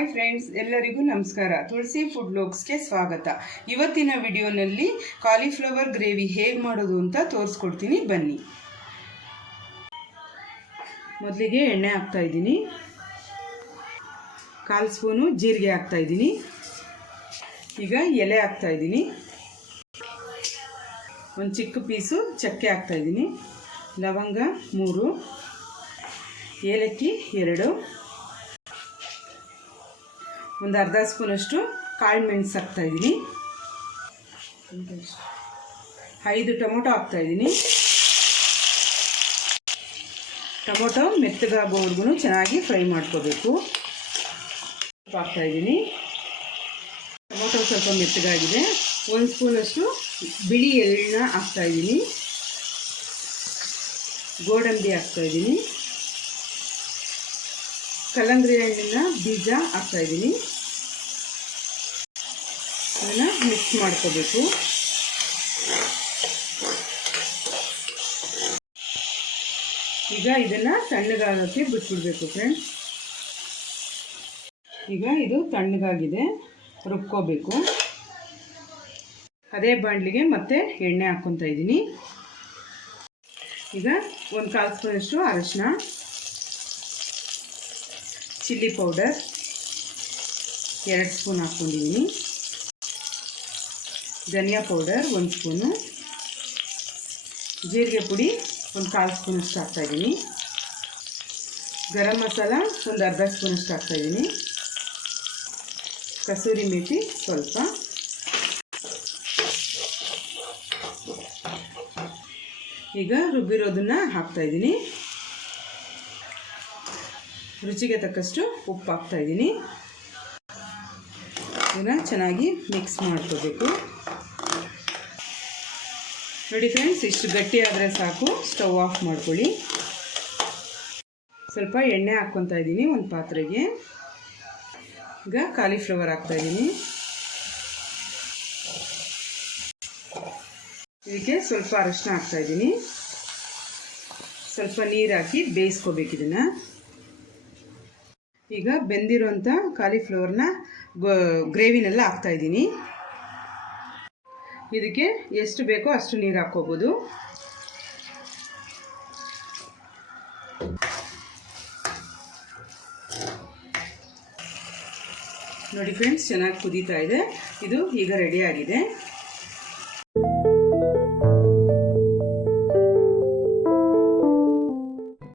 Hi friends, ಎಲ್ಲರಿಗೂ ನಮಸ್ಕಾರ. ತುಳಸಿ food ವ್ಲಾಗ್ಸ್ಗೆ ಸ್ವಾಗತ. ಇವತ್ತಿನ ವಿಡಿಯೋನಲ್ಲಿ ಕಾಲಿಫ್ಲವರ್ ಗ್ರೇವಿ ಹೇಗೆ ಮಾಡೋದು ಅಂತ ತೋರಿಸ್ಕೊಡ್ತೀನಿ, ಬನ್ನಿ. ಮೊದಲಿಗೆ ಎಣ್ಣೆ ಹಾಕ್ತಾ ಇದ್ದೀನಿ, 1/4 ಸ್ಪೂನು ಜೀರಿಗೆ ಹಾಕ್ತಾ ಇದ್ದೀನಿ. ಈಗ ಎಲೆ ಹಾಕ್ತಾ ಇದ್ದೀನಿ, ಒಂದು ಚಿಕ್ಕ ಪೀಸು ಚಕ್ಕೆ ಹಾಕ್ತಾ ಇದ್ದೀನಿ, ಲವಂಗ 3, ಏಲಕ್ಕಿ 2, ಒಂದು ಅರ್ಧ ಸ್ಪೂನಷ್ಟು ಕಾಳು ಮೆಣಸು ಹಾಕ್ತಾ ಇದ್ದೀನಿ, 5 ಟೊಮೊಟೊ ಹಾಕ್ತಾ ಇದ್ದೀನಿ. ಟೊಮೊಟೊ ಮೆತ್ತಗಾಗೋವರೆಗೂ ಚೆನ್ನಾಗಿ ಫ್ರೈ ಮಾಡ್ಕೋಬೇಕು. ಹಾಕ್ತಾ ಇದ್ದೀನಿ, ಟೊಮೊಟೊ ಸ್ವಲ್ಪ ಮೆತ್ತಗಾಗಿದೆ. 1 ಸ್ಪೂನಷ್ಟು ಬಿಳಿ ಎಳ್ಳನ್ನ ಹಾಕ್ತಾ ಇದ್ದೀನಿ, ಗೋಡಂಬಿ ಹಾಕ್ತಾ ಇದ್ದೀನಿ, ಕಲ್ಲಂಗಡಿ ಹಣ್ಣಿನ ಬೀಜ ಹಾಕ್ತಾ ಇದ್ದೀನಿ. ಅದನ್ನು ಮಿಕ್ಸ್ ಮಾಡ್ಕೋಬೇಕು. ಈಗ ಇದನ್ನು ತಣ್ಣಗಾಗೋಕ್ಕೆ ಬಿಟ್ಬಿಡ್ಬೇಕು ಫ್ರೆಂಡ್ಸ್. ಈಗ ಇದು ತಣ್ಣಗಾಗಿದೆ, ರುಬ್ಕೋಬೇಕು. ಅದೇ ಬಾಣಲಿಗೆ ಮತ್ತೆ ಎಣ್ಣೆ ಹಾಕ್ಕೊತಾ ಇದ್ದೀನಿ. ಈಗ 1/4 ಸ್ಪೂನಷ್ಟು ಅರಿಶಿನ, ಚಿಲ್ಲಿ ಪೌಡರ್ 2 ಸ್ಪೂನ್ ಹಾಕ್ಕೊಂಡಿದ್ದೀನಿ, ಧನಿಯಾ ಪೌಡರ್ 1 ಸ್ಪೂನು, ಜೀರಿಗೆ ಪುಡಿ 1/4 ಸ್ಪೂನಷ್ಟು ಹಾಕ್ತಾಯಿದ್ದೀನಿ, ಗರಂ ಮಸಾಲ ಒಂದು ಅರ್ಧ ಸ್ಪೂನಷ್ಟು ಹಾಕ್ತಾಯಿದ್ದೀನಿ, ಕಸೂರಿ ಮೇಥಿ ಸ್ವಲ್ಪ, ಈಗ ರುಬ್ಬಿರೋದನ್ನು ಹಾಕ್ತಾಯಿದ್ದೀನಿ. ರುಚಿಗೆ ತಕ್ಕಷ್ಟು ಉಪ್ಪು ಹಾಕ್ತಾಯಿದ್ದೀನಿ. ಇದನ್ನು ಚೆನ್ನಾಗಿ ಮಿಕ್ಸ್ ಮಾಡ್ಕೋಬೇಕು. ನೋಡಿ ಫ್ರೆಂಡ್ಸ್, ಇಷ್ಟು ಗಟ್ಟಿ ಆದರೆ ಸಾಕು. ಸ್ಟವ್ ಆಫ್ ಮಾಡ್ಕೊಳ್ಳಿ. ಸ್ವಲ್ಪ ಎಣ್ಣೆ ಹಾಕ್ಕೊತಾ ಇದ್ದೀನಿ ಒಂದು ಪಾತ್ರೆಗೆ. ಈಗ ಕಾಲಿಫ್ಲವರ್ ಹಾಕ್ತಾಯಿದ್ದೀನಿ. ಇದಕ್ಕೆ ಸ್ವಲ್ಪ ಅರಿಶಿನ ಹಾಕ್ತಾಯಿದ್ದೀನಿ. ಸ್ವಲ್ಪ ನೀರು ಹಾಕಿ ಬೇಯಿಸ್ಕೋಬೇಕು ಇದನ್ನು. ಈಗ ಬೆಂದಿರೋಂಥ ಕಾಲಿಫ್ಲವರ್ನ ಗ್ರೇವಿನೆಲ್ಲ ಹಾಕ್ತಾಯಿದ್ದೀನಿ. ಇದಕ್ಕೆ ಎಷ್ಟು ಬೇಕೋ ಅಷ್ಟು ನೀರು ಹಾಕ್ಕೋಬೋದು. ನೋಡಿ ಫ್ರೆಂಡ್ಸ್, ಚೆನ್ನಾಗಿ ಕುದೀತಾ ಇದೆ. ಇದು ಈಗ ರೆಡಿಯಾಗಿದೆ.